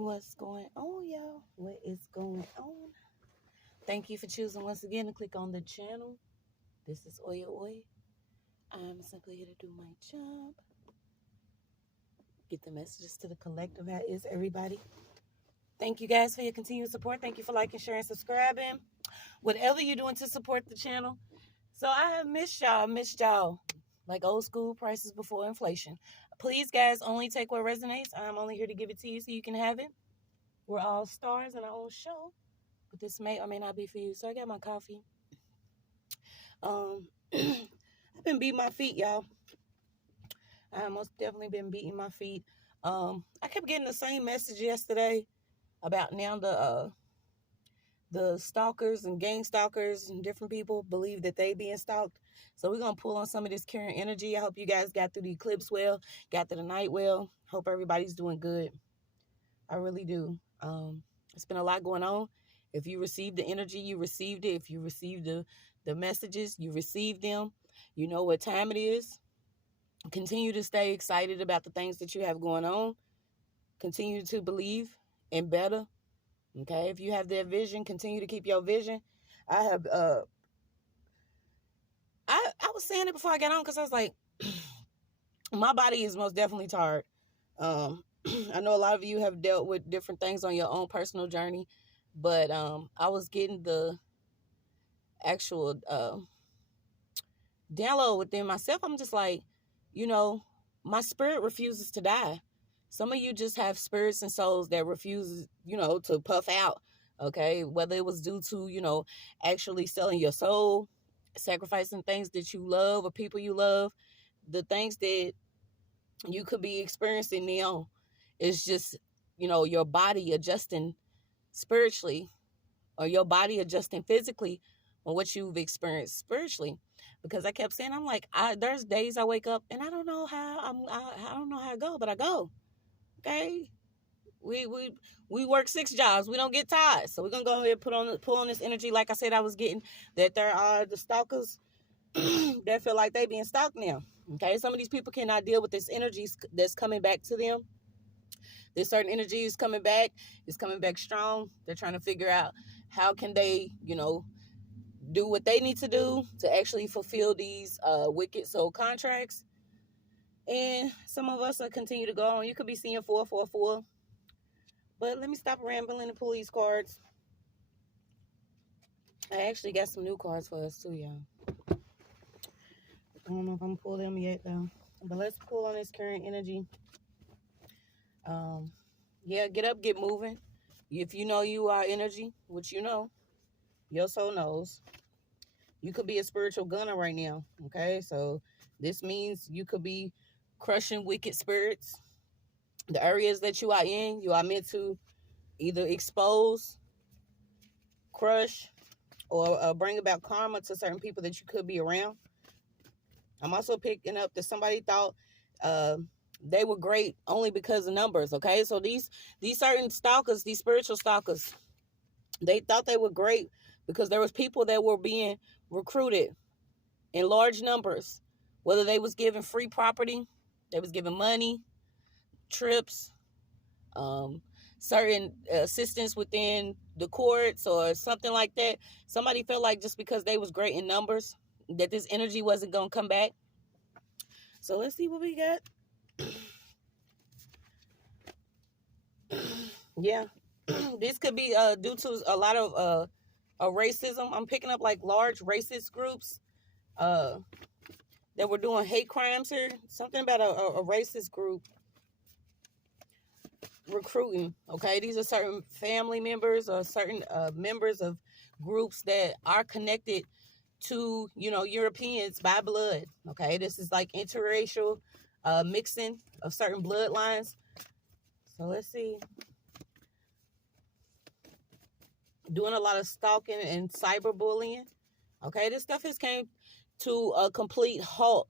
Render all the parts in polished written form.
What's going on, y'all? What is going on? Thank you for choosing once again to click on the channel. This is OYAOY. I'm simply here to do my job. Get the messages to the collective. How is everybody? Thank you guys for your continued support. Thank you for liking, sharing, subscribing. Whatever you're doing to support the channel. So I have missed y'all. Like old school prices before inflation. Please, guys, only take what resonates. I'm only here to give it to you so you can have it. We're all stars in our own show. But this may or may not be for you. So I got my coffee. I've been beating my feet, y'all. I most definitely been beating my feet. I kept getting the same message yesterday about now the stalkers and gang stalkers and different people believe that they being stalked. So we're gonna pull on some of this current energy. I hope you guys got through the eclipse well, got through the night well. Hope everybody's doing good. I really do. It's been a lot going on. If you received the energy, you received it. If you received the messages, you received them. You know what time it is. Continue to stay excited about the things that you have going on. Continue to believe in better. Okay, if you have that vision, continue to keep your vision. I was saying it before I got on because I was like, my body is most definitely tired. I know a lot of you have dealt with different things on your own personal journey, but I was getting the actual download within myself. I'm just like, my spirit refuses to die. Some of you just have spirits and souls that refuse, to puff out. Okay, whether it was due to, actually selling your soul, sacrificing things that you love or people you love, the things that you could be experiencing now is just, your body adjusting spiritually or your body adjusting physically on what you've experienced spiritually. Because I kept saying, I'm like, there's days I wake up and I don't know how I don't know how I go, but I go. Okay. We work 6 jobs. We don't get tired. So we're gonna go ahead and pull on this energy. Like I said, I was getting that there are the stalkers that feel like they being stalked now. Okay. Some of these people cannot deal with this energy that's coming back to them. This certain energy is coming back. It's coming back strong. They're trying to figure out how can they, do what they need to do to actually fulfill these wicked soul contracts. And some of us will continue to go on. You could be seeing 444. But let me stop rambling and pull these cards. I actually got some new cards for us too, y'all. I don't know if I'm gonna pull them yet though. But let's pull on this current energy. Yeah, get up, get moving. If you know you are energy, which you know, your soul knows. You could be a spiritual gunner right now. Okay, so this means you could be crushing wicked spirits. The areas that you are in, you are meant to either expose, crush, or bring about karma to certain people that you could be around. I'm also picking up that somebody thought they were great only because of numbers. Okay, so these certain stalkers, these spiritual stalkers, they thought they were great because there was people that were being recruited in large numbers, whether they was given free property, they was given money, trips, certain assistance within the courts or something like that. Somebody felt like just because they was great in numbers that this energy wasn't going to come back. So let's see what we got. Yeah. This could be due to a lot of racism. I'm picking up like large racist groups that were doing hate crimes here. Something about a racist group recruiting. Okay, these are certain family members or certain members of groups that are connected to Europeans by blood. Okay, this is like interracial mixing of certain bloodlines. So let's see. Doing a lot of stalking and cyberbullying. Okay, this stuff has came to a complete halt.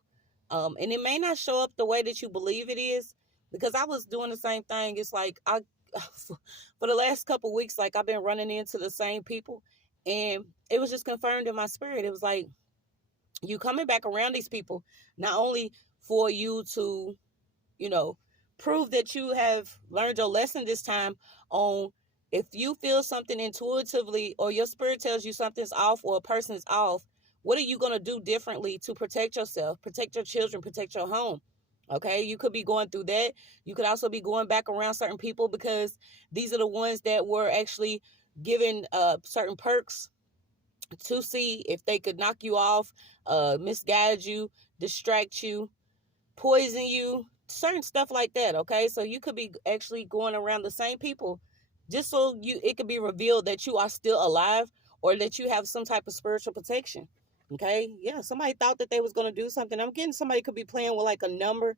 And it may not show up the way that you believe it is, because I was doing the same thing. It's like for the last couple weeks, like I've been running into the same people, and it was just confirmed in my spirit. It was like you coming back around these people, not only for you to, prove that you have learned your lesson this time on if you feel something intuitively or your spirit tells you something's off or a person is off, what are you going to do differently to protect yourself, protect your children, protect your home? Okay, you could be going through that. You could also be going back around certain people because these are the ones that were actually given certain perks to see if they could knock you off, misguide you, distract you, poison you, certain stuff like that. Okay, so you could be actually going around the same people just so it could be revealed that you are still alive or that you have some type of spiritual protection. Okay, yeah, somebody thought that they was going to do something. I'm getting somebody could be playing with like a number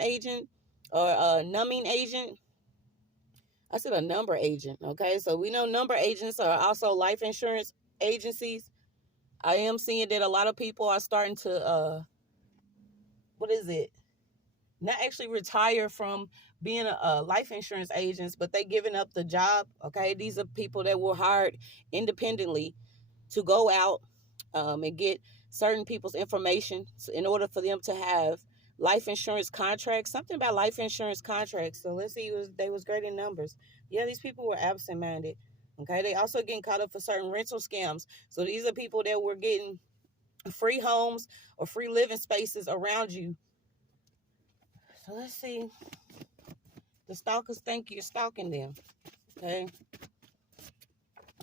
agent or a numbing agent. I said a number agent. Okay, so we know number agents are also life insurance agencies. I am seeing that a lot of people are starting to what is it, not actually retire from being a life insurance agents, but they giving up the job. Okay, these are people that were hired independently to go out and get certain people's information in order for them to have life insurance contracts. Something about life insurance contracts. So let's see, they was great in numbers. Yeah, these people were absent-minded. Okay, they also getting caught up for certain rental scams. So these are people that were getting free homes or free living spaces around you. So let's see. The stalkers think you're stalking them. Okay.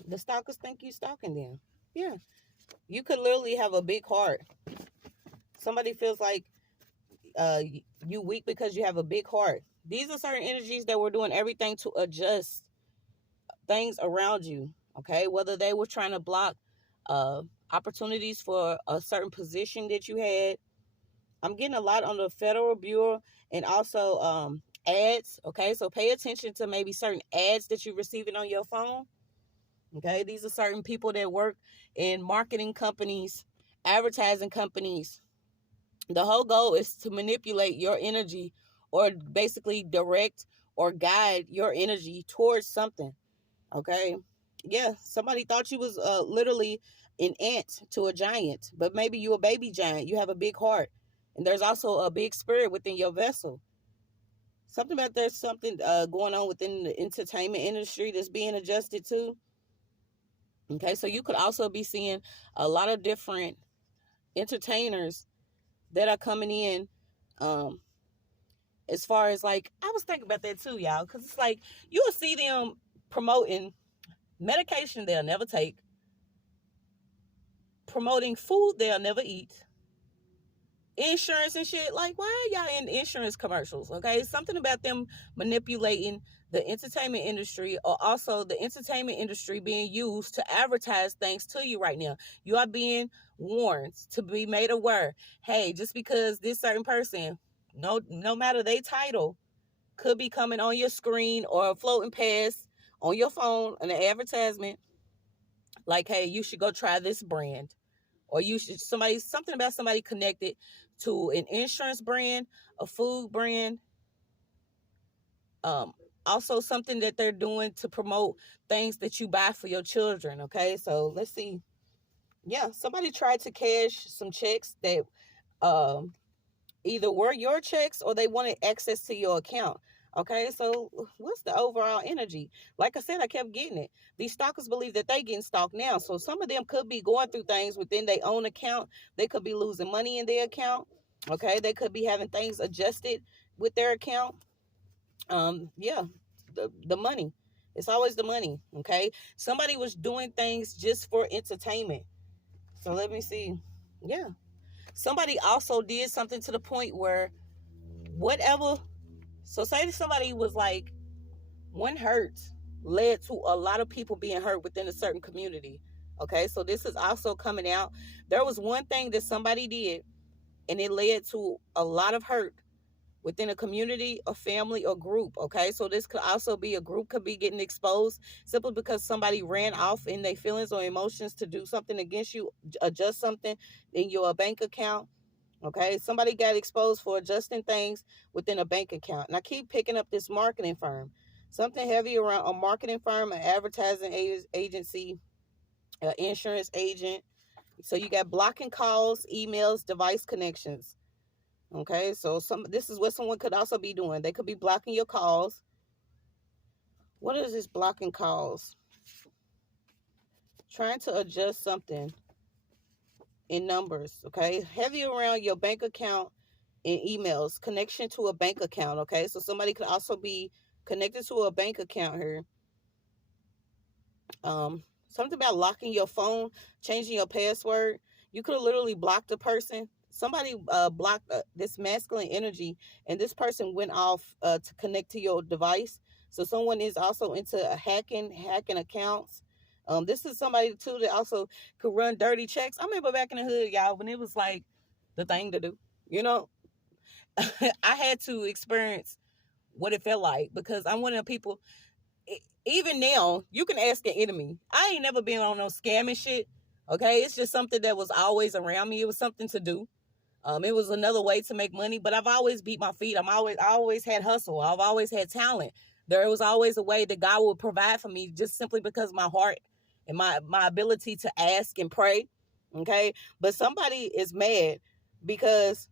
The stalkers think you're stalking them. Yeah. You could literally have a big heart. Somebody feels like you weak because you have a big heart. These are certain energies that were doing everything to adjust things around you. Okay. Whether they were trying to block opportunities for a certain position that you had. I'm getting a lot on the Federal Bureau and also ads. Okay, so pay attention to maybe certain ads that you're receiving on your phone. Okay, these are certain people that work in marketing companies, advertising companies. The whole goal is to manipulate your energy or basically direct or guide your energy towards something. Okay, yeah, somebody thought you was literally an ant to a giant, but maybe you a baby giant. You have a big heart. And there's also a big spirit within your vessel. Something about there's something going on within the entertainment industry that's being adjusted to. Okay, so you could also be seeing a lot of different entertainers that are coming in. As far as like, I was thinking about that too, y'all, because it's like you will see them promoting medication they'll never take, promoting food they'll never eat, insurance and shit. Like, why are y'all in insurance commercials? Okay, something about them manipulating the entertainment industry, or also the entertainment industry being used to advertise things to you right now. You are being warned to be made aware. Hey, just because this certain person, no matter their title, could be coming on your screen or floating past on your phone an advertisement like, hey, you should go try this brand, or you should something about somebody connected to an insurance brand, a food brand, also something that they're doing to promote things that you buy for your children. Okay, so let's see. Yeah, somebody tried to cash some checks that either were your checks or they wanted access to your account. Okay, so what's the overall energy? Like I said, I kept getting it. These stalkers believe that they getting stalked now. So some of them could be going through things within their own account. They could be losing money in their account. Okay, they could be having things adjusted with their account. Yeah, the money. It's always the money. Okay, somebody was doing things just for entertainment. So let me see. Yeah, somebody also did something to the point where whatever. So say that somebody was like, one hurt led to a lot of people being hurt within a certain community. Okay, so this is also coming out. There was one thing that somebody did and it led to a lot of hurt within a community, a family, or group. Okay, so this could also be a group could be getting exposed simply because somebody ran off in their feelings or emotions to do something against you, adjust something in your bank account. Okay, somebody got exposed for adjusting things within a bank account. And I keep picking up this marketing firm. Something heavy around a marketing firm, an advertising agency, an insurance agent. So you got blocking calls, emails, device connections. Okay, so this is what someone could also be doing. They could be blocking your calls. What is this blocking calls? Trying to adjust something in numbers, okay? Heavy around your bank account and emails. Connection to a bank account, okay? So somebody could also be connected to a bank account here. Something about locking your phone, changing your password. You could have literally blocked a person. Somebody blocked this masculine energy, and this person went off to connect to your device. So someone is also into hacking accounts. This is somebody too that also could run dirty checks. I remember back in the hood, y'all, when it was like the thing to do. You know, I had to experience what it felt like, because I'm one of the people. Even now, you can ask an enemy. I ain't never been on no scamming shit. Okay, it's just something that was always around me. It was something to do. It was another way to make money. But I've always beat my feet. I always had hustle. I've always had talent. There was always a way that God would provide for me, just simply because of my heart and my ability to ask and pray. Okay, but somebody is mad because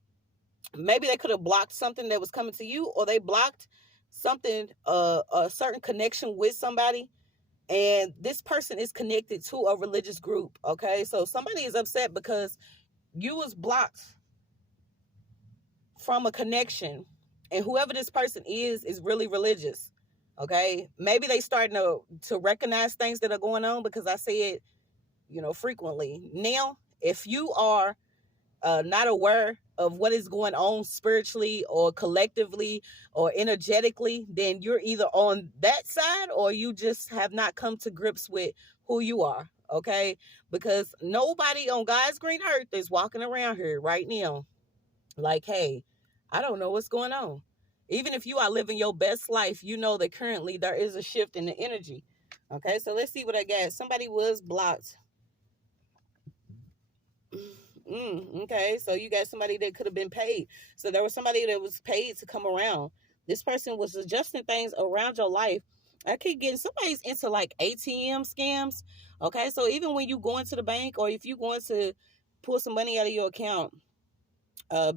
maybe they could have blocked something that was coming to you, or they blocked something, a certain connection with somebody, and this person is connected to a religious group. Okay, so somebody is upset because you was blocked from a connection, and whoever this person is really religious. Okay, maybe they starting to recognize things that are going on, because I say it, frequently. Now, if you are not aware of what is going on spiritually or collectively or energetically, then you're either on that side or you just have not come to grips with who you are. Okay, because nobody on God's green earth is walking around here right now like, hey, I don't know what's going on. Even if you are living your best life, you know that currently there is a shift in the energy. Okay, so let's see what I got. Somebody was blocked. Okay, so you got somebody that could have been paid. So there was somebody that was paid to come around. This person was adjusting things around your life. I keep getting somebody's into like ATM scams. Okay, so even when you go into the bank, or if you going to pull some money out of your account,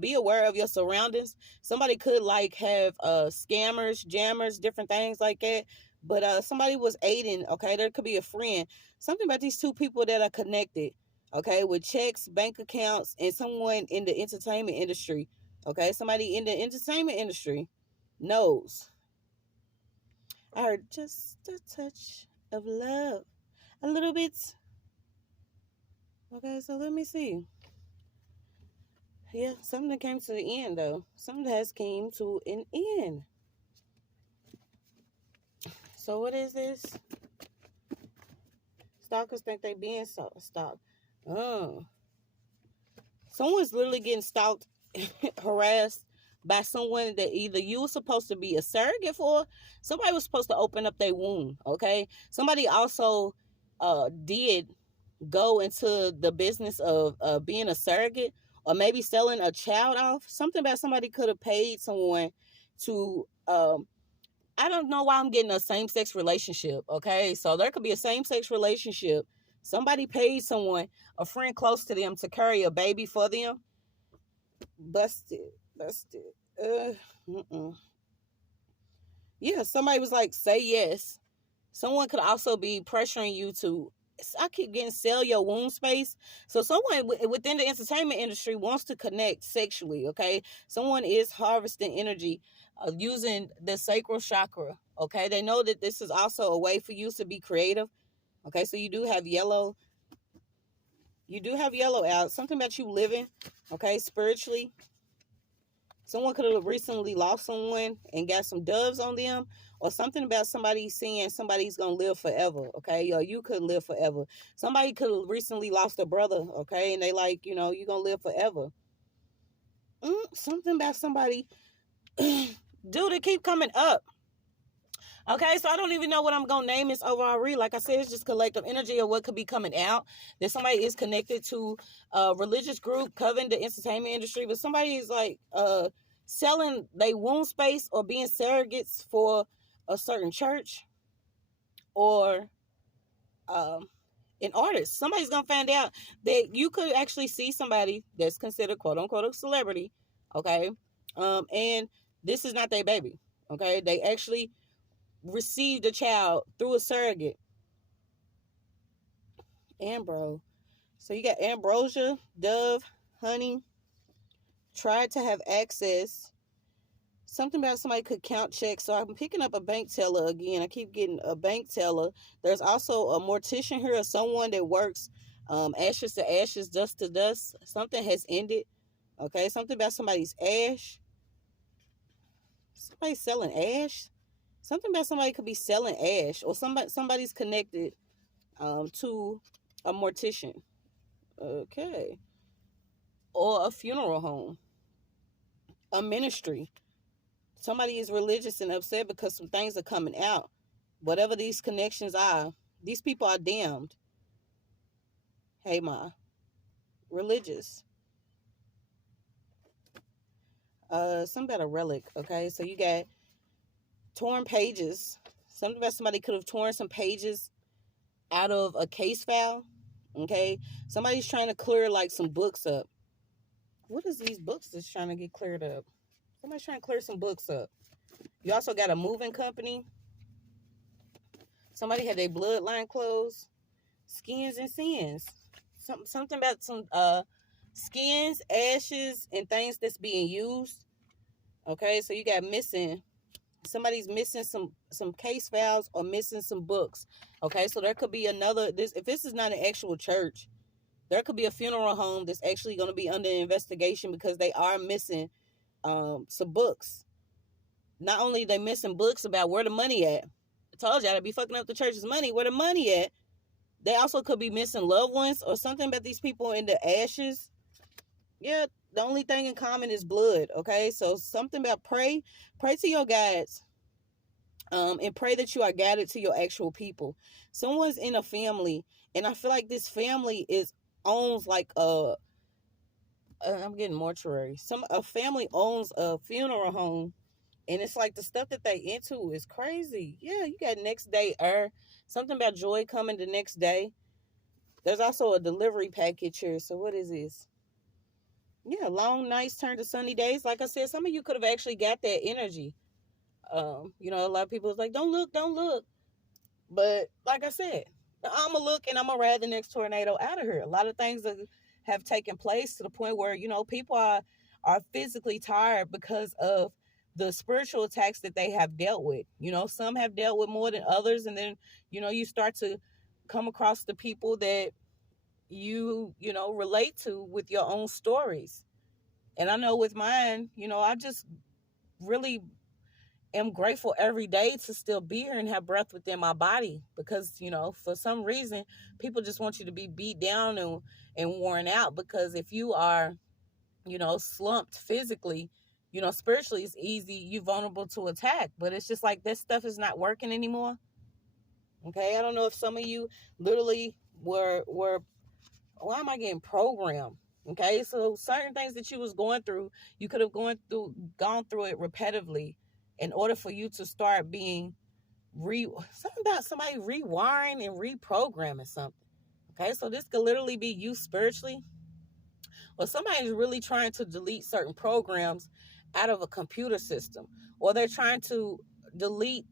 be aware of your surroundings. Somebody could like have scammers, jammers, different things like that. But somebody was aiding. Okay, there could be a friend. Something about these two people that are connected. Okay, with checks, bank accounts, and someone in the entertainment industry. Okay, somebody in the entertainment industry knows. I heard just a touch of love, a little bit. Okay, so let me see. Yeah, something came to the end though. Something has came to an end. So what is this? Stalkers think they being stalked. Oh, someone's literally getting stalked, harassed by someone that either you were supposed to be a surrogate for, somebody was supposed to open up their womb. Okay, somebody also did go into the business of being a surrogate, or maybe selling a child off. Something about somebody could have paid someone to I don't know why I'm getting a same-sex relationship. Okay, so there could be a same-sex relationship. Somebody paid someone, a friend close to them, to carry a baby for them. Busted. Yeah, somebody was like, say yes. Someone could also be pressuring you to, I keep getting, sell your womb space. So someone within the entertainment industry wants to connect sexually. Okay, someone is harvesting energy using the sacral chakra. Okay, they know that this is also a way for you to be creative. Okay, so you do have yellow out. Something about you living, okay, spiritually. Someone could have recently lost someone and got some doves on them, or something about somebody saying somebody's going to live forever, okay? Or you could live forever. Somebody could have recently lost a brother, okay? And they like, you're going to live forever. Something about somebody. Dude, it keep coming up. Okay, so I don't even know what I'm going to name this overall read. Like I said, it's just collective energy of what could be coming out. That somebody is connected to a religious group, coven, the entertainment industry, but somebody is like selling their womb space or being surrogates for a certain church, or an artist. Somebody's going to find out that you could actually see somebody that's considered quote unquote a celebrity, Okay. And this is not their baby. Okay. They actually received a child through a surrogate. Ambro. So you got ambrosia, dove, honey, tried to have access. Something about somebody could count checks. So I'm picking up a bank teller again. I keep getting a bank teller. There's also a mortician here, or someone that works ashes to ashes, dust to dust. Something has ended. Okay, something about somebody's ash. Somebody selling ash. Something about somebody could be selling ash, or somebody's connected to a mortician. Okay, or a funeral home, a ministry. Somebody is religious and upset because some things are coming out. Whatever these connections are, these people are damned. Hey, ma. Religious. Something about a relic, okay? So you got torn pages. Something about somebody could have torn some pages out of a case file, okay? Somebody's trying to clear, like, some books up. What is these books that's trying to get cleared up? Somebody's trying to clear some books up. You also got a moving company. Somebody had their bloodline closed. Skins and sins. Something about some skins, ashes, and things that's being used. Okay, so you got missing. Somebody's missing some case files or missing some books. Okay, so there could be another. If this is not an actual church, there could be a funeral home that's actually going to be under investigation because they are missing some books. Not only they missing books about where the money at. I told y'all to be fucking up the church's money. Where the money at? They also could be missing loved ones or something about these people in the ashes. Yeah, the only thing in common is blood, okay? So something about pray to your guides, and pray that you are guided to your actual people. Someone's in a family, and I feel like this family owns like I'm getting mortuary. A family owns a funeral home, and it's like the stuff that they into is crazy. Yeah, you got next day something about joy coming the next day. There's also a delivery package here. So what is this? Yeah, long nights turn to sunny days. Like I said, some of you could have actually got that energy. A lot of people is like, don't look, don't look. But like I said, I'm going to look and I'm going to ride the next tornado out of here. A lot of things have taken place to the point where, people are physically tired because of the spiritual attacks that they have dealt with. Some have dealt with more than others. And then, you start to come across the people that you relate to with your own stories. And I know with mine, I just really am grateful every day to still be here and have breath within my body because, for some reason, people just want you to be beat down and worn out, because if you are, slumped physically, spiritually, it's easy, you're vulnerable to attack. But it's just like this stuff is not working anymore. Okay, I don't know if some of you literally were why am I getting programmed? Okay, so certain things that you was going through, you could have gone through it repetitively in order for you to start being something about somebody rewiring and reprogramming something. Okay, so this could literally be you spiritually, or somebody's really trying to delete certain programs out of a computer system, or they're trying to delete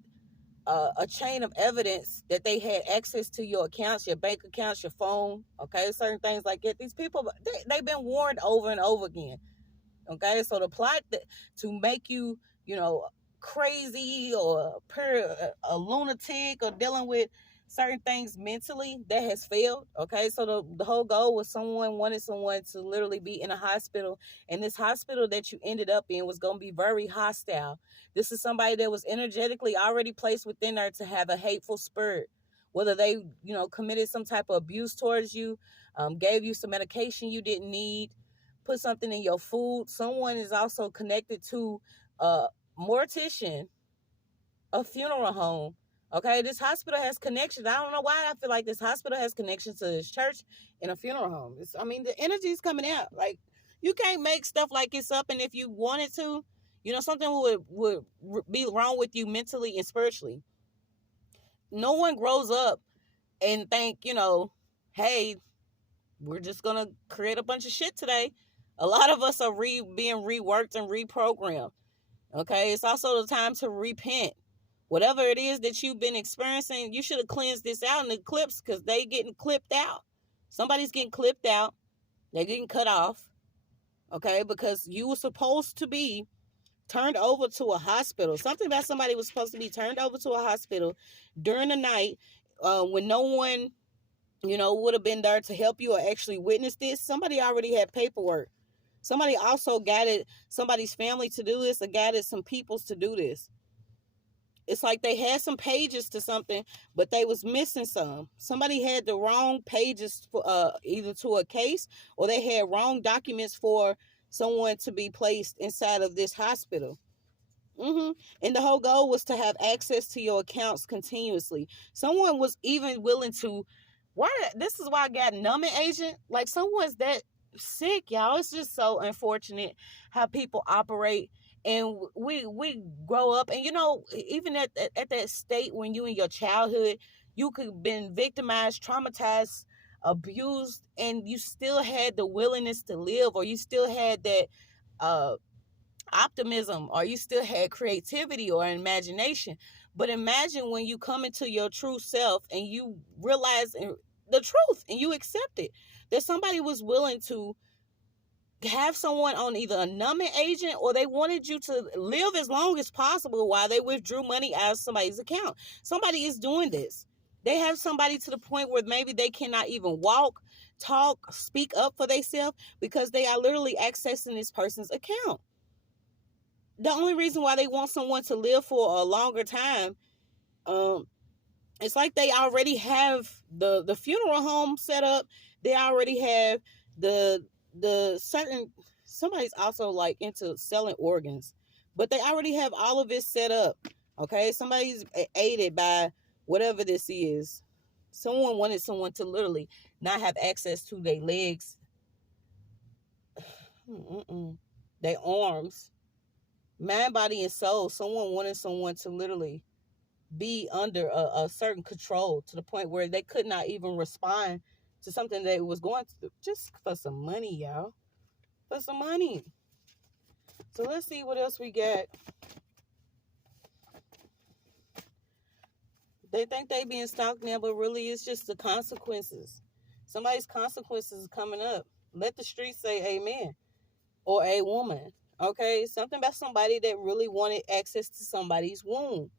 a chain of evidence that they had access to your accounts, your bank accounts, your phone, okay, certain things like that. These people, they've been warned over and over again, okay? So the plot to make you, crazy or a lunatic or dealing with certain things mentally, that has failed, okay? So the whole goal was someone wanted someone to literally be in a hospital, and this hospital that you ended up in was going to be very hostile. This is somebody that was energetically already placed within there to have a hateful spirit, whether they, committed some type of abuse towards you, gave you some medication you didn't need, put something in your food. Someone is also connected to a mortician, a funeral home. Okay, this hospital has connections. I don't know why I feel like this hospital has connections to this church and a funeral home. The energy is coming out. Like, you can't make stuff like this up, and if you wanted to, something would be wrong with you mentally and spiritually. No one grows up and think, hey, we're just gonna create a bunch of shit today. A lot of us are being reworked and reprogrammed. Okay, it's also the time to repent. Whatever it is that you've been experiencing, you should have cleansed this out in the Eclipse, because they getting clipped out. Somebody's getting clipped out. They're getting cut off. Okay, because you were supposed to be turned over to a hospital. Something about somebody was supposed to be turned over to a hospital during the night, when no one, would have been there to help you or actually witness this. Somebody already had paperwork. Somebody also guided somebody's family to do this, or guided some peoples to do this. It's like they had some pages to something, but they was missing some. Somebody had the wrong pages for either to a case, or they had wrong documents for someone to be placed inside of this hospital. And the whole goal was to have access to your accounts continuously. Someone was even willing to. This is why I got numbing agent. Like, someone's that sick, y'all. It's just so unfortunate how people operate. And we grow up, and even at that state when you in your childhood, you could have been victimized, traumatized, abused, and you still had the willingness to live, or you still had that optimism, or you still had creativity or imagination. But imagine when you come into your true self and you realize the truth, and you accept it, that somebody was willing to have someone on either a numbing agent, or they wanted you to live as long as possible while they withdrew money out of somebody's account. Somebody is doing this. They have somebody to the point where maybe they cannot even walk, talk, speak up for themselves, because they are literally accessing this person's account. The only reason why they want someone to live for a longer time, it's like they already have the funeral home set up. They already have the certain. Somebody's also like into selling organs, but they already have all of it set up. Okay, somebody's aided by whatever this is. Someone wanted someone to literally not have access to their legs, their arms, mind, body, and soul. Someone wanted someone to literally be under a certain control, to the point where they could not even respond to something that was going through, just for some money, y'all. For some money. So let's see what else we got. They think they being stalked now, but really it's just the consequences. Somebody's consequences is coming up. Let the streets say amen. Or a woman. Okay? Something about somebody that really wanted access to somebody's womb.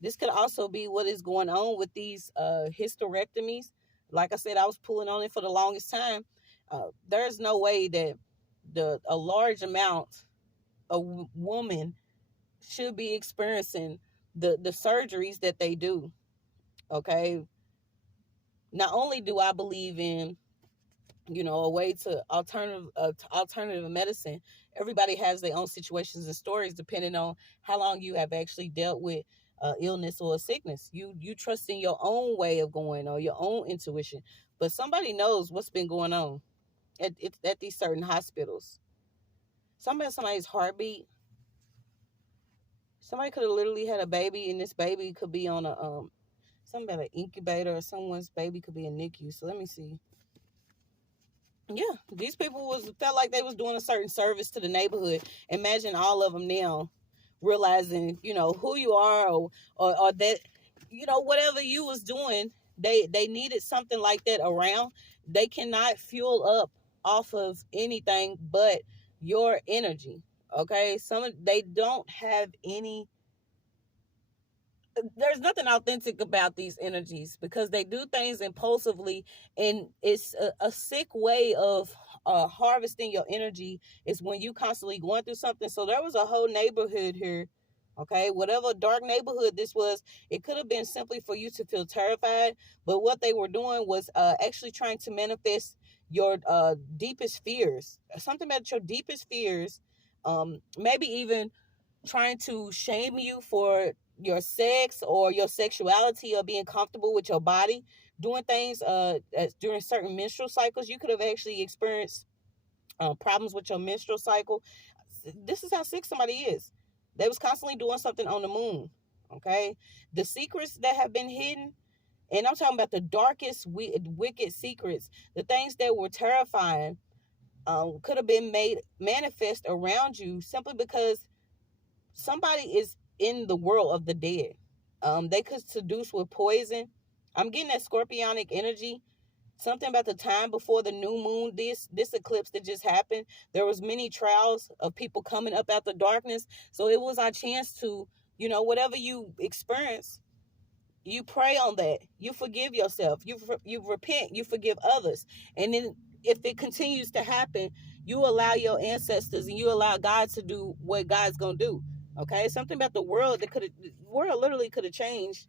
This could also be what is going on with these hysterectomies. Like I said, I was pulling on it for the longest time. There's no way that a large amount of women should be experiencing the surgeries that they do. Okay. Not only do I believe in, a way to alternative medicine. Everybody has their own situations and stories depending on how long you have actually dealt with illness or a sickness. You trust in your own way of going, or your own intuition, but somebody knows what's been going on at these certain hospitals. Somebody's heartbeat. Somebody could have literally had a baby, and this baby could be on a something about an incubator, or someone's baby could be in NICU. So let me see. Yeah, these people felt like they was doing a certain service to the neighborhood. Imagine all of them now realizing, who you are, or that, whatever you was doing, they needed something like that around. They cannot fuel up off of anything but your energy. Okay, they don't have any. There's nothing authentic about these energies, because they do things impulsively, and it's a sick way of harvesting your energy is when you constantly going through something. So there was a whole neighborhood here. Okay, whatever dark neighborhood this was, it could have been simply for you to feel terrified, but what they were doing was actually trying to manifest your deepest fears, something about your deepest fears, maybe even trying to shame you for your sex or your sexuality, or being comfortable with your body, doing things during certain menstrual cycles. You could have actually experienced problems with your menstrual cycle. This is how sick somebody is. They was constantly doing something on the moon. Okay, the secrets that have been hidden, and I'm talking about the darkest wicked secrets, the things that were terrifying. could have been made manifest around you simply because somebody is in the world of the dead. They could seduce with poison. I'm getting that scorpionic energy. Something about the time before the new moon, this eclipse that just happened, there was many trials of people coming up out the darkness. So it was our chance to, whatever you experience, you pray on that. You forgive yourself. You repent. You forgive others. And then if it continues to happen, you allow your ancestors and you allow God to do what God's gonna do. Okay, something about the world the world literally could have changed,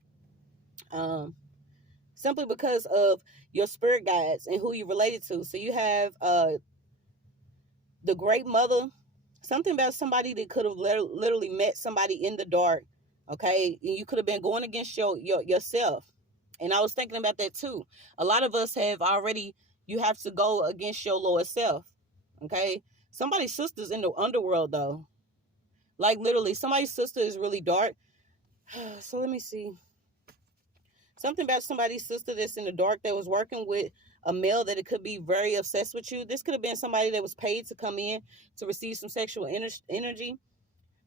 simply because of your spirit guides and who you related to. So you have the great mother, something about somebody that could have literally met somebody in the dark. Okay, and you could have been going against yourself. And I was thinking about that too. A lot of us have already, you have to go against your lower self. Okay, somebody's sister's in the underworld though. Like literally, somebody's sister is really dark. So let me see. Something about somebody's sister that's in the dark that was working with a male that it could be very obsessed with you. This could have been somebody that was paid to come in to receive some sexual energy.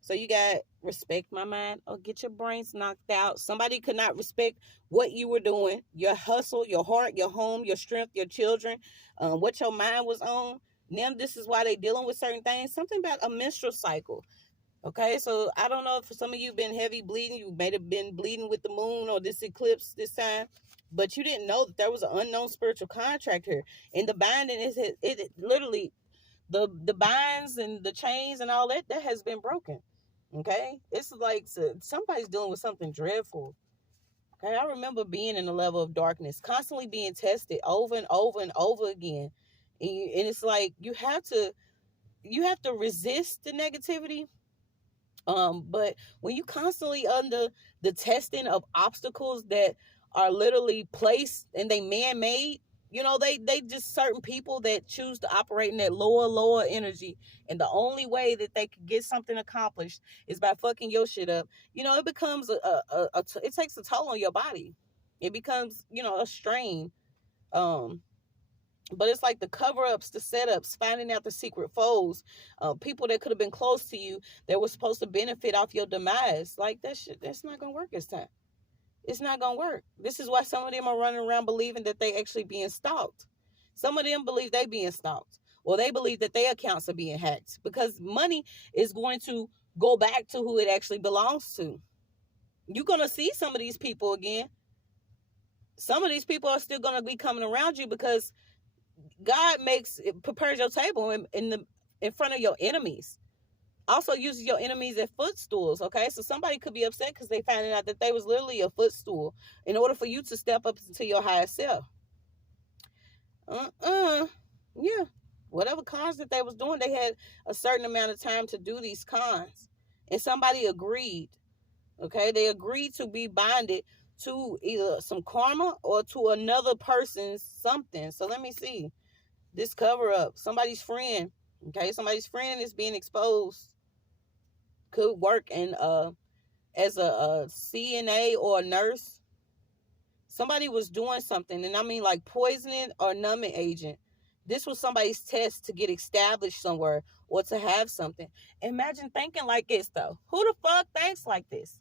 So you got respect my mind or get your brains knocked out. Somebody could not respect what you were doing, your hustle, your heart, your home, your strength, your children, what your mind was on. Now this is why they dealing with certain things. Something about a menstrual cycle. Okay, so I don't know if for some of you been heavy bleeding, you may have been bleeding with the moon or this eclipse this time, but you didn't know that there was an unknown spiritual contract here. And the binding is it literally the binds and the chains and all that has been broken. Okay, it's like somebody's dealing with something dreadful. Okay, I remember being in a level of darkness, constantly being tested over and over and over again, and it's like you have to resist the negativity. But when you constantly under the testing of obstacles that are literally placed and they man-made, they just certain people that choose to operate in that lower energy, and the only way that they can get something accomplished is by fucking your shit up. It becomes it takes a toll on your body. It becomes a strain. But it's like the cover-ups, the setups, finding out the secret foes, people that could have been close to you that were supposed to benefit off your demise. Like that shit, that's not gonna work this time. It's not gonna work. This is why some of them are running around believing that they actually being stalked. Some of them believe they being stalked, or they believe that their accounts are being hacked because money is going to go back to who it actually belongs to. You're gonna see some of these people again. Some of these people are still gonna be coming around you because God prepares your table in front of your enemies. Also uses your enemies as footstools. Okay, so somebody could be upset because they finding out that they was literally a footstool in order for you to step up to your higher self. Yeah, whatever cons that they was doing, they had a certain amount of time to do these cons, and somebody agreed. Okay, they agreed to be bonded to either some karma or to another person's something. So let me see. This cover up, somebody's friend. Okay, somebody's friend is being exposed. Could work in as a CNA or a nurse. Somebody was doing something, and I mean like poisoning or numbing agent. This was somebody's test to get established somewhere or to have something. Imagine thinking like this though. Who the fuck thinks like this?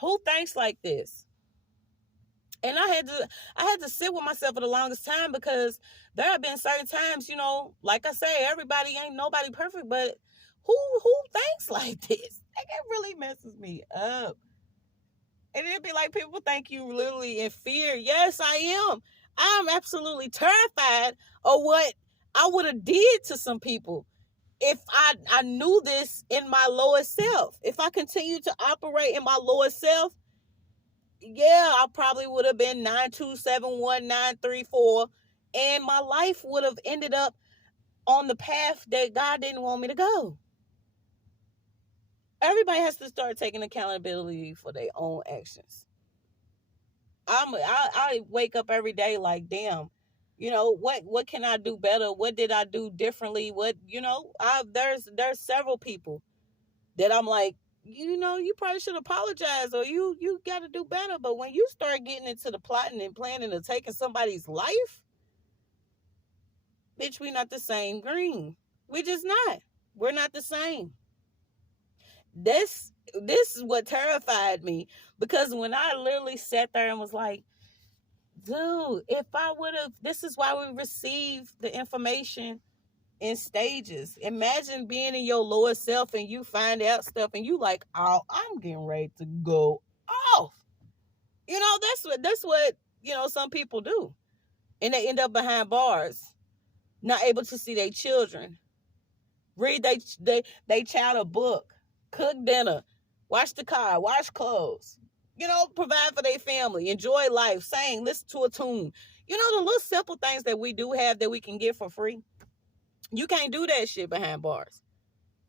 Who thinks like this? And I had to sit with myself for the longest time because there have been certain times, like I say, everybody ain't nobody perfect, but who thinks like this? Like, it really messes me up. And it'd be like people think you literally in fear. Yes, I am. I'm absolutely terrified of what I would have did to some people if I knew this in my lower self. If I continued to operate in my lower self, yeah, I probably would have been 9271934, and my life would have ended up on the path that God didn't want me to go. Everybody has to start taking accountability for their own actions. I wake up every day like, damn, what can I do better? What did I do differently? There's several people that I'm like, you probably should apologize, or you got to do better. But when you start getting into the plotting and planning of taking somebody's life, Bitch, we not the same green. We just not. We're not the same. This is what terrified me, because when I literally sat there and was like, dude, if I would have, this is why we receive the information in stages. Imagine being in your lower self and you find out stuff and you like, oh, I'm getting ready to go off. That's what some people do. And they end up behind bars, not able to see their children, read they child a book, cook dinner, wash the car, wash clothes, provide for their family, enjoy life, sing, listen to a tune. The little simple things that we do have that we can get for free. You can't do that shit behind bars.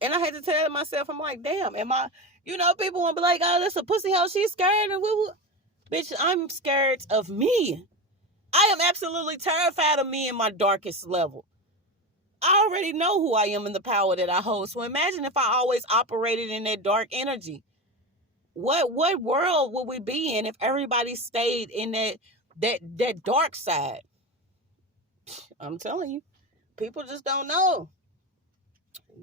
And I had to tell myself, I'm like, damn, am I, people want to be like, oh, that's a pussy hoe, she's scared. And bitch, I'm scared of me. I am absolutely terrified of me in my darkest level. I already know who I am and the power that I hold. So imagine if I always operated in that dark energy. What world would we be in if everybody stayed in that dark side? I'm telling you, people just don't know.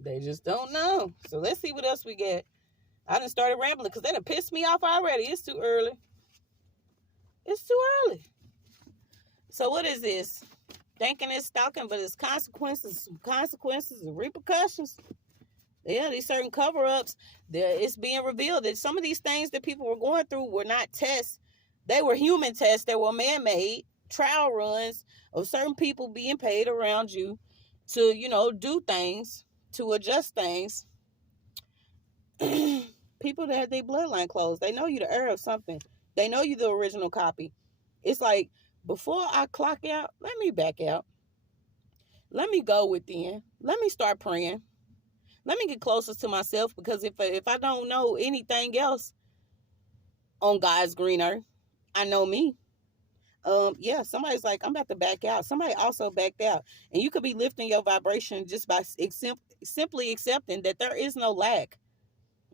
They just don't know. So let's see what else we get. I done started rambling because they done pissed me off already. It's too early. It's too early. So what is this? Thinking it's stalking, but it's consequences and repercussions. Yeah, these certain cover-ups, it's being revealed that some of these things that people were going through were not tests. They were human tests that were man-made, trial runs of certain people being paid around you to, do things, to adjust things. People that had their bloodline closed, they know you the heir of something. They know you the original copy. It's like, before I clock out, let me back out. Let me go within. Let me start praying. Let me get closer to myself, because if I don't know anything else on God's green earth, I know me. Yeah, somebody's like, I'm about to back out. Somebody also backed out. And you could be lifting your vibration just by simply accepting that there is no lack.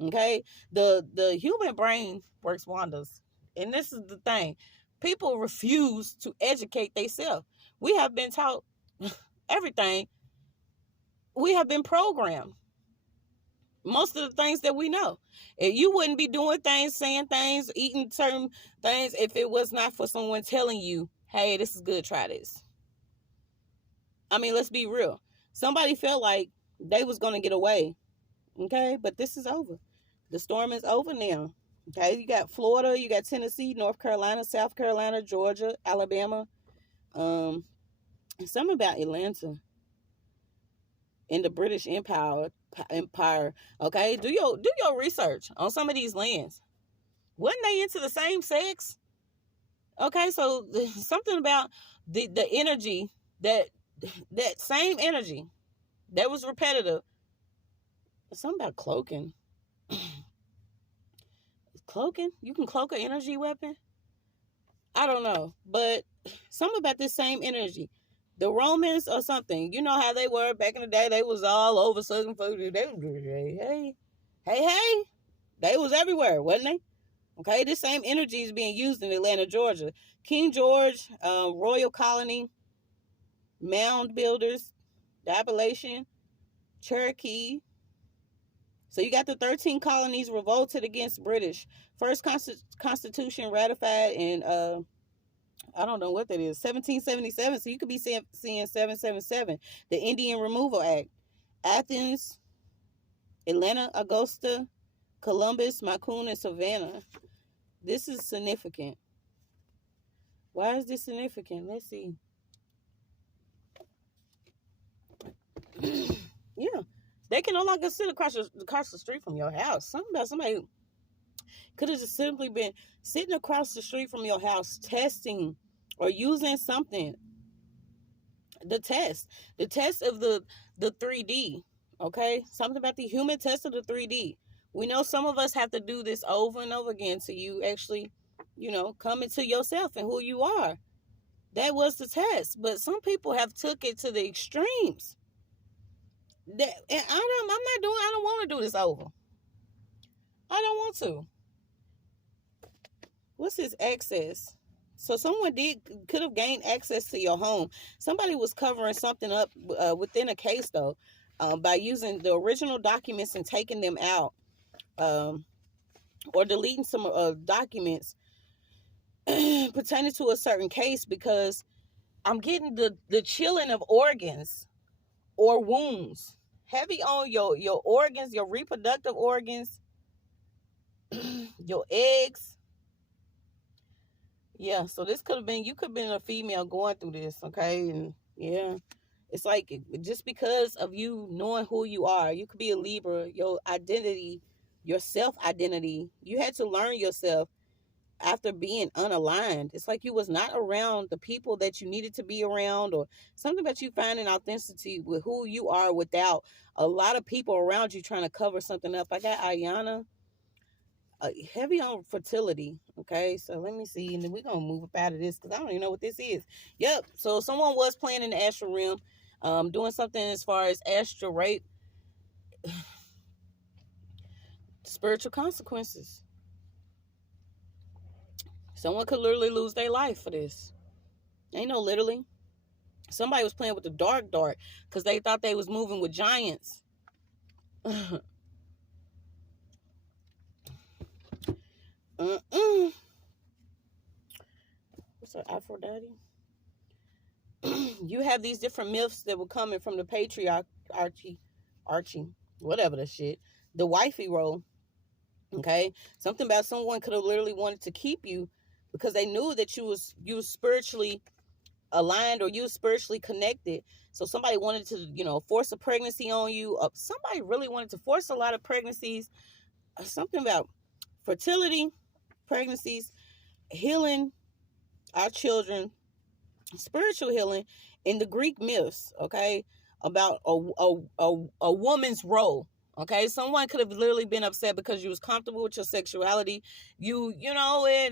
Okay? The human brain works wonders. And this is the thing. People refuse to educate themselves. We have been taught everything. We have been programmed. Most of the things that we know. And you wouldn't be doing things, saying things, eating certain things if it was not for someone telling you, hey, this is good, try this. I mean, let's be real. Somebody felt like they was going to get away. Okay? But this is over. The storm is over now. Okay? You got Florida, you got Tennessee, North Carolina, South Carolina, Georgia, Alabama. Something about Atlanta in the British Empire. Okay? Do your research on some of these lands. Wasn't they into the same sex? Okay, so something about the energy, that same energy that was repetitive. Something about cloaking. Cloaking? You can cloak an energy weapon? I don't know. But something about this same energy. The Romans or something. You know how they were back in the day? They was all over Southern food. They was, hey. They was everywhere, wasn't they? Okay, this same energy is being used in Atlanta, Georgia. King George, Royal Colony, Mound Builders, the Appalachian, Cherokee. So you got the 13 colonies revolted against British. First constitution ratified in, I don't know what that is, 1777. So you could be seeing 777. The Indian Removal Act. Athens, Atlanta, Augusta, Columbus, Macon, and Savannah. This is significant. Why is this significant? Let's see. Yeah. They can no longer sit across the street from your house. Somebody could have just simply been sitting across the street from your house, testing or using something. The test of the 3D. Okay? Something about the human test of the 3D. We know some of us have to do this over and over again till you actually, come into yourself and who you are. That was the test. But some people have took it to the extremes. I don't want to do this over. I don't want to. What's his access So someone could have gained access to your home. Somebody was covering something up within a case, though, by using the original documents and taking them out, or deleting some documents pertaining to a certain case, because I'm getting the chilling of organs or wounds. Heavy on your organs, your reproductive organs, your eggs. Yeah, so this could have been, you could have been a female going through this, okay? And yeah, it's like, just because of you knowing who you are, you could be a Libra, your identity, your self-identity, you had to learn yourself after being unaligned. It's like you was not around the people that you needed to be around, or something about you finding authenticity with who you are without a lot of people around you trying to cover something up. I got Ayana, heavy on fertility. Okay, so let me see, and then we're gonna move up out of this because I don't even know what this is. Yep, so someone was playing in the astral realm, doing something as far as astral rape, spiritual consequences. Someone could literally lose their life for this. Ain't no literally. Somebody was playing with the dark because they thought they was moving with giants. What's up, Aphrodite? You have these different myths that were coming from the patriarch, Archie, whatever the shit, the wifey role. Okay, something about someone could have literally wanted to keep you because they knew that you was spiritually aligned, or you spiritually connected. So somebody wanted to, force a pregnancy on you. Somebody really wanted to force a lot of pregnancies. Something about fertility, pregnancies, healing our children, spiritual healing, in the Greek myths, okay, about a woman's role. Okay, someone could have literally been upset because you was comfortable with your sexuality. And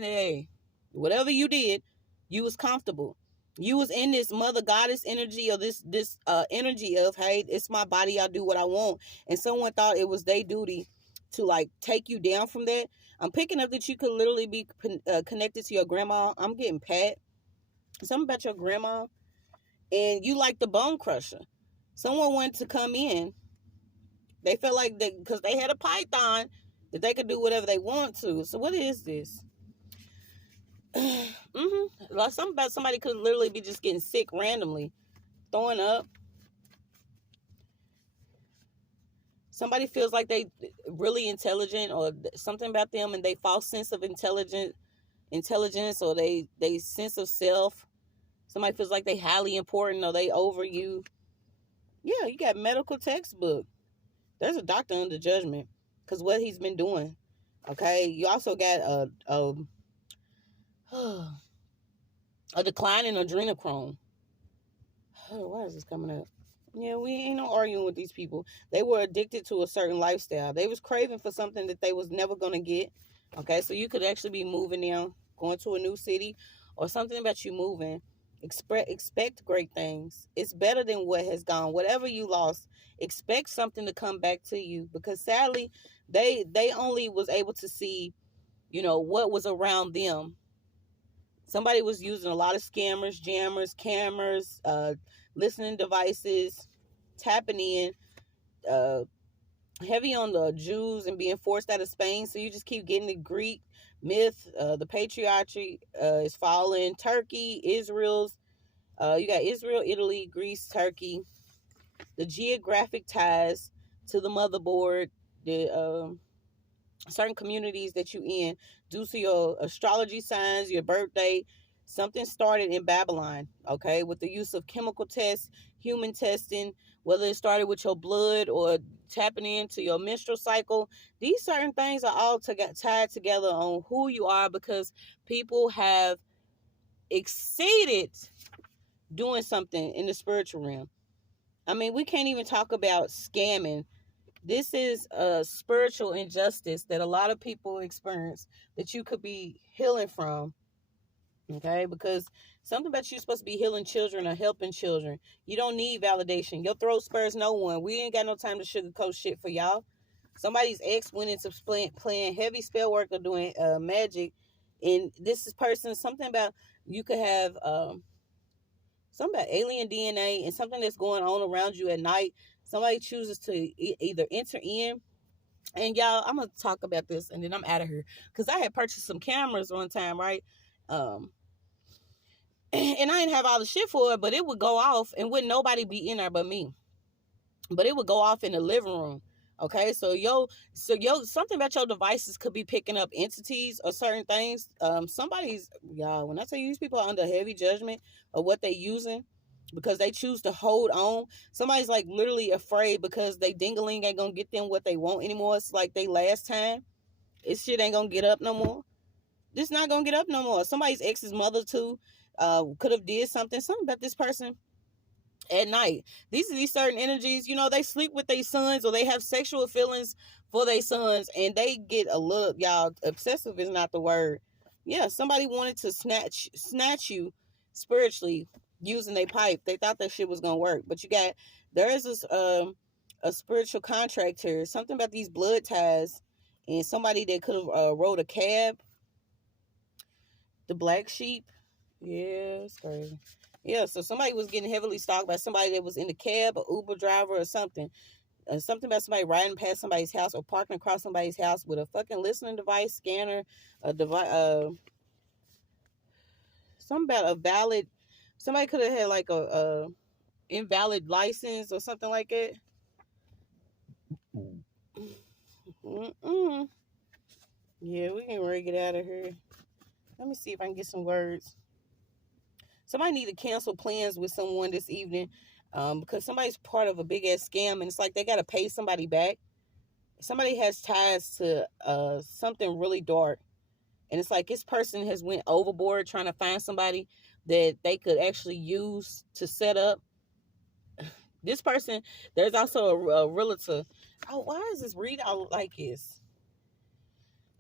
hey, whatever you did, you was comfortable. You was in this mother goddess energy, or this energy of, hey, it's my body, I'll do what I want. And someone thought it was their duty to like take you down from that. I'm picking up that you could literally be connected to your grandma. I'm getting pat. Something about your grandma, and you like the bone crusher. Someone wanted to come in. They felt like because they had a python, that they could do whatever they want to. So what is this? Like something about somebody could literally be just getting sick randomly, throwing up. Somebody feels like they really intelligent, or something about them and they false sense of intelligence, or they sense of self. Somebody feels like they highly important, or they over you. Yeah, you got medical textbook. There's a doctor under judgment because what he's been doing. Okay, you also got a decline in adrenochrome. Why is this coming up? Yeah, we ain't no arguing with these people. They were addicted to a certain lifestyle. They was craving for something that they was never gonna get. Okay, so you could actually be moving now, going to a new city, or something about you moving. Expect great things. It's better than what has gone. Whatever you lost, expect something to come back to you, because sadly, they only was able to see, what was around them. Somebody was using a lot of scammers, jammers, cameras, listening devices, tapping in, heavy on the Jews and being forced out of Spain. So you just keep getting the Greek myth. The patriarchy is falling. Turkey, Israel's. You got Israel, Italy, Greece, Turkey. The geographic ties to the motherboard, the certain communities that you in, due to your astrology signs, your birthday. Something started in Babylon, okay, with the use of chemical tests, human testing, whether it started with your blood or tapping into your menstrual cycle. These certain things are all tied together on who you are, because people have exceeded doing something in the spiritual realm. I mean, we can't even talk about scamming. This is a spiritual injustice that a lot of people experience that you could be healing from. Okay, because something about you supposed to be healing children or helping children. You don't need validation. Your throat spurs no one. We ain't got no time to sugarcoat shit for y'all. Somebody's ex went into playing heavy spell work or doing magic, And this is person, something about, you could have something about alien DNA and something that's going on around you at night. Somebody chooses to either enter in. And y'all, I'm gonna talk about this and then I'm out of here, because I had purchased some cameras one time, right? And I didn't have all the shit for it, but it would go off and wouldn't nobody be in there but me. But it would go off in the living room. Okay, so something about your devices could be picking up entities or certain things. Y'all, when I tell you, these people are under heavy judgment of what they using, because they choose to hold on. Somebody's like literally afraid because they dingaling ain't gonna get them what they want anymore. It's like they last time. This shit ain't gonna get up no more. This not gonna get up no more. Somebody's ex's mother too could have did something about this person at night. These are these certain energies, they sleep with their sons, or they have sexual feelings for their sons, and they get a little, y'all, obsessive is not the word. Yeah, somebody wanted to snatch you spiritually using a pipe. They thought that shit was gonna work, but there is this a spiritual contract here. Something about these blood ties, and somebody that could have rode a cab. The black sheep. Yeah, it's crazy. Yeah, so somebody was getting heavily stalked by somebody that was in the cab, or Uber driver or something. Something about somebody riding past somebody's house or parking across somebody's house with a fucking listening device, scanner, a device, something about a valid, somebody could have had like a invalid license or something like that. Yeah, we can really get out of here. Let me see if I can get some words. Somebody need to cancel plans with someone this evening, because somebody's part of a big ass scam, and it's like they got to pay somebody back. Somebody has ties to something really dark, and it's like this person has went overboard trying to find somebody that they could actually use to set up. This person, there's also a realtor. Oh, why is this read out like this?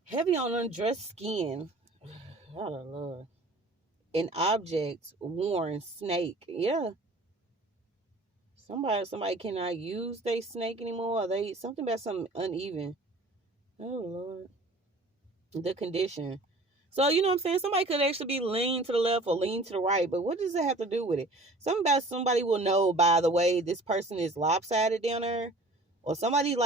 Heavy on undressed skin. Oh, Lord. An object worn snake. Yeah. Somebody cannot use their snake anymore. Or they something about something uneven. Oh, Lord. The condition. So, you know what I'm saying? Somebody could actually be lean to the left or lean to the right, but what does it have to do with it? Something about somebody will know by the way this person is lopsided down there. Or somebody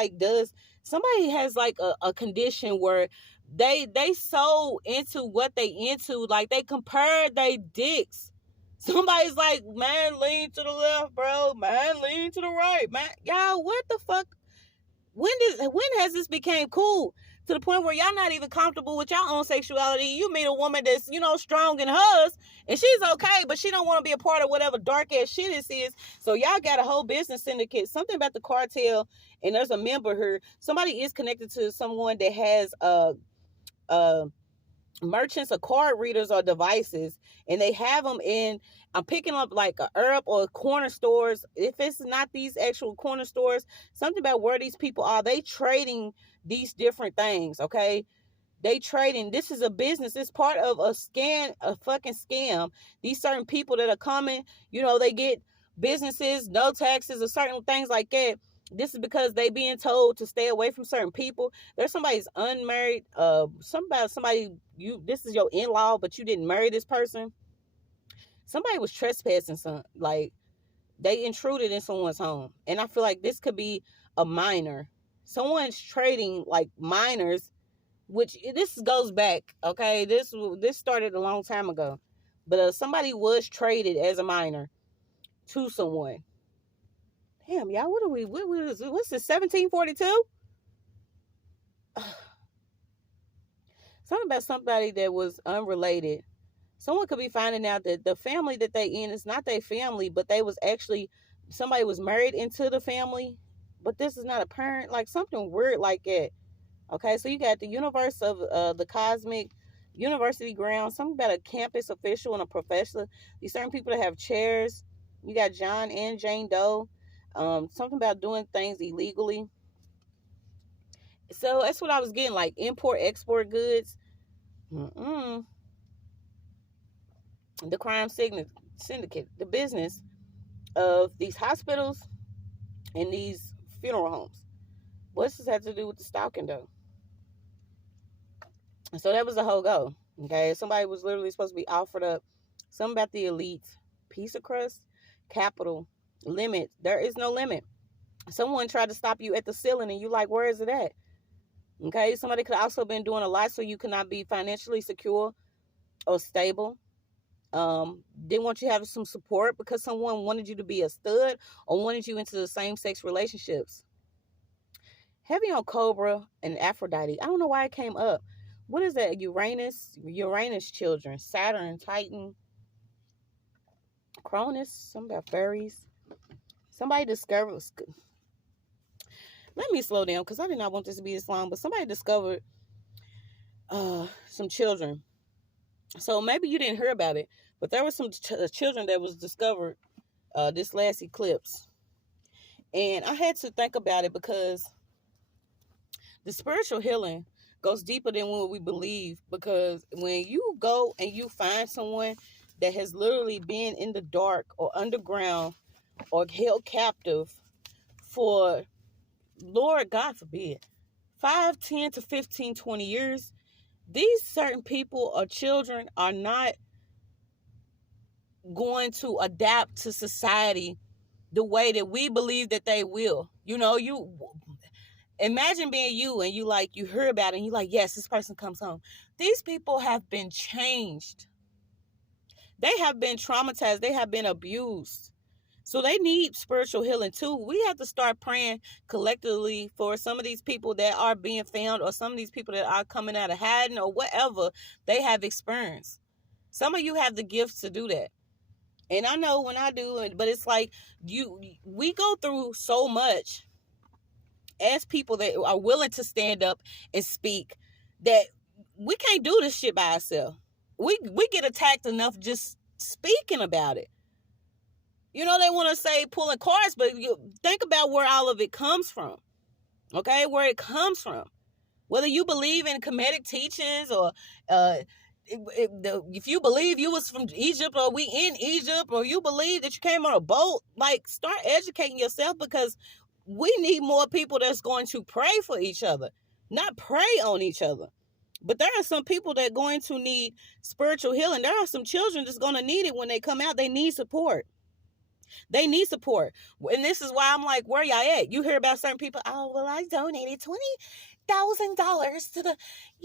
somebody has like a condition where they so into what they into, like they compare their dicks. Somebody's like, man, lean to the left, bro. Man, lean to the right. Man, y'all, what the fuck? When has this became cool to the point where y'all not even comfortable with your own sexuality? You meet a woman that's, strong in hers, and she's okay, but she don't want to be a part of whatever dark ass shit this is. So y'all got a whole business syndicate, something about the cartel, and there's a member here. Somebody is connected to someone that has merchants or card readers or devices, and they have them in, I'm picking up like a herb or corner stores. If it's not these actual corner stores, something about where these people are, they trading these different things. Okay, they trading. This is a business. It's part of a fucking scam. These certain people that are coming, they get businesses, no taxes, or certain things like that. This is because they being told to stay away from certain people. There's somebody's unmarried, this is your in-law, but you didn't marry this person. Somebody was trespassing, they intruded in someone's home. And I feel like this could be a minor. Someone's trading like minors, which this goes back, okay? This started a long time ago. But somebody was traded as a minor to someone. Damn, y'all, what's this, 1742? Something about somebody that was unrelated. Someone could be finding out that the family that they in is not their family, but somebody was married into the family, but this is not a parent, like something weird like that. Okay, so you got the universe of the cosmic university ground, something about a campus official and a professor. These certain people that have chairs. You got John and Jane Doe. Something about doing things illegally. So that's what I was getting, like import, export goods. The crime syndicate, the business of these hospitals and these funeral homes. What's this have to do with the stalking, though? So that was the whole go. Okay, somebody was literally supposed to be offered up. Something about the elite. Piece of crust, capital, limit. There is no limit. Someone tried to stop you at the ceiling and you like, where is it at? Okay, somebody could also been doing a lot so you could not be financially secure or stable. Didn't want you to have some support because someone wanted you to be a stud or wanted you into the same sex relationships. Heavy on Cobra and Aphrodite. I don't know why it came up. What is that? Uranus children, Saturn, Titan, Cronus, something about fairies. Somebody discovered. Let me slow down because I did not want this to be this long, but somebody discovered some children. So maybe you didn't hear about it, but there were some children that was discovered this last eclipse. And I had to think about it because the spiritual healing goes deeper than what we believe, because when you go and you find someone that has literally been in the dark or underground or held captive for, Lord God forbid, 5, 10 to 15, 20 years, these certain people or children are not going to adapt to society the way that we believe that they will. You know, you imagine being you and you hear about it and you like, yes, this person comes home. These people have been changed. They have been traumatized. They have been abused. So they need spiritual healing too. We have to start praying collectively for some of these people that are being found, or some of these people that are coming out of hiding, or whatever they have experienced. Some of you have the gifts to do that. And I know when I do it, but it's like we go through so much as people that are willing to stand up and speak that we can't do this shit by ourselves. We get attacked enough just speaking about it. You know, they want to say pulling cards, but you think about where all of it comes from. Okay, where it comes from. Whether you believe in Kemetic teachings or if you believe you was from Egypt or we in Egypt, or you believe that you came on a boat, like start educating yourself, because we need more people that's going to pray for each other, not pray on each other. But there are some people that are going to need spiritual healing. There are some children that's going to need it when they come out. They need support. They need support. And this is why I'm like, where y'all at? You hear about certain people, oh, well, I donated $20,000 to the,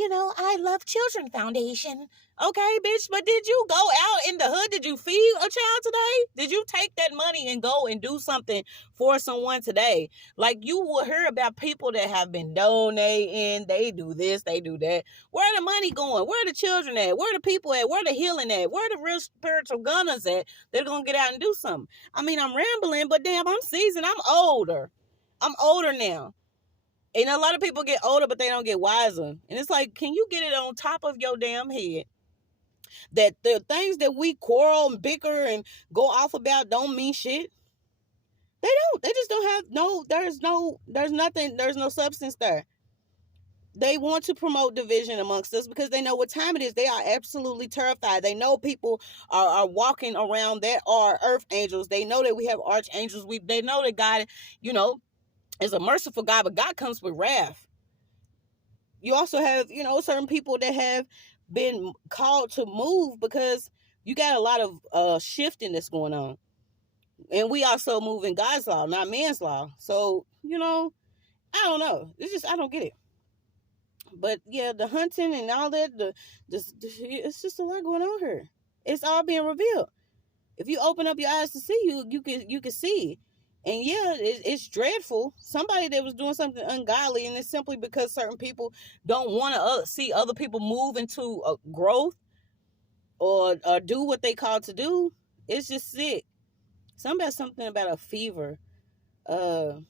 I Love Children Foundation. Okay, bitch, but did you go out in the hood? Did you feed a child today? Did you take that money and go and do something for someone today? Like, you will hear about people that have been donating. They do this, they do that. Where the money going? Where the children at? Where the people at? Where the healing at? Where the real spiritual gunners at? They're going to get out and do something. I mean, I'm rambling, but damn, I'm seasoned. I'm older. I'm older now. And a lot of people get older, but they don't get wiser. And it's like, can you get it on top of your damn head that the things that we quarrel and bicker and go off about don't mean shit? They don't. They just don't have there's no substance there. They want to promote division amongst us because they know what time it is. They are absolutely terrified. They know people are walking around that are earth angels. They know that we have archangels. They know that God, is a merciful God, but God comes with wrath. You also have, certain people that have been called to move because you got a lot of shifting that's going on. And we also move in God's law, not man's law. So, I don't know. It's just, I don't get it. But yeah, the hunting and all that, it's just a lot going on here. It's all being revealed. If you open up your eyes to see, you can see. And yeah, it's dreadful. Somebody that was doing something ungodly, and it's simply because certain people don't want to see other people move into growth or do what they call to do. It's just sick. Something about a fever. What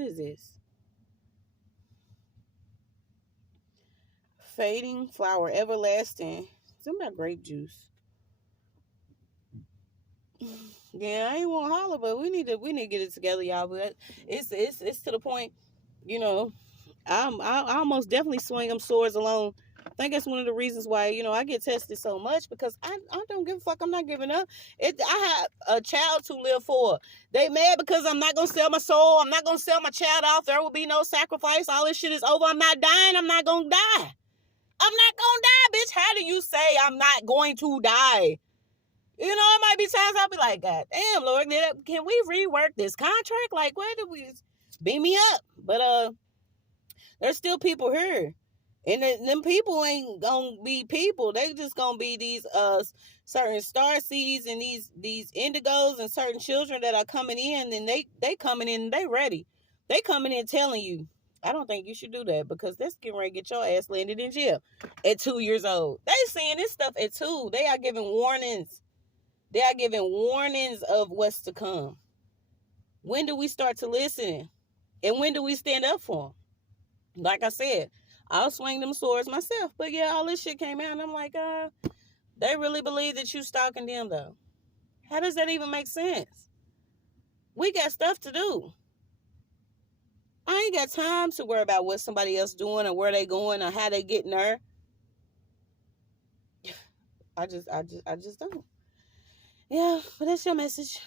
is this? Fading flower, everlasting. Something about grape juice. Yeah, I ain't want to holler, but we need to get it together, y'all. But it's to the point, I almost definitely swing them swords alone. I think that's one of the reasons why, I get tested so much, because I don't give a fuck. I'm not giving up. I have a child to live for. They mad because I'm not going to sell my soul. I'm not going to sell my child off. There will be no sacrifice. All this shit is over. I'm not dying. I'm not going to die. I'm not gonna die, bitch. How do you say I'm not going to die? You know, it might be times I'll be like, God damn, Lord, can we rework this contract? Like, where did we beam me up? But there's still people here. And them people ain't gonna be people. They just gonna be these certain star seeds and these indigos and certain children that are coming in, and they coming in and they ready. They coming in telling you, I don't think you should do that because that's getting ready to get your ass landed in jail at 2 years old. They seeing this stuff at 2. They are giving warnings. They are giving warnings of what's to come. When do we start to listen? And when do we stand up for them? Like I said, I'll swing them swords myself. But yeah, all this shit came out and I'm like, they really believe that you stalking them though. How does that even make sense? We got stuff to do. I ain't got time to worry about what somebody else doing or where they going or how they getting there. I just don't. Yeah, but that's your message.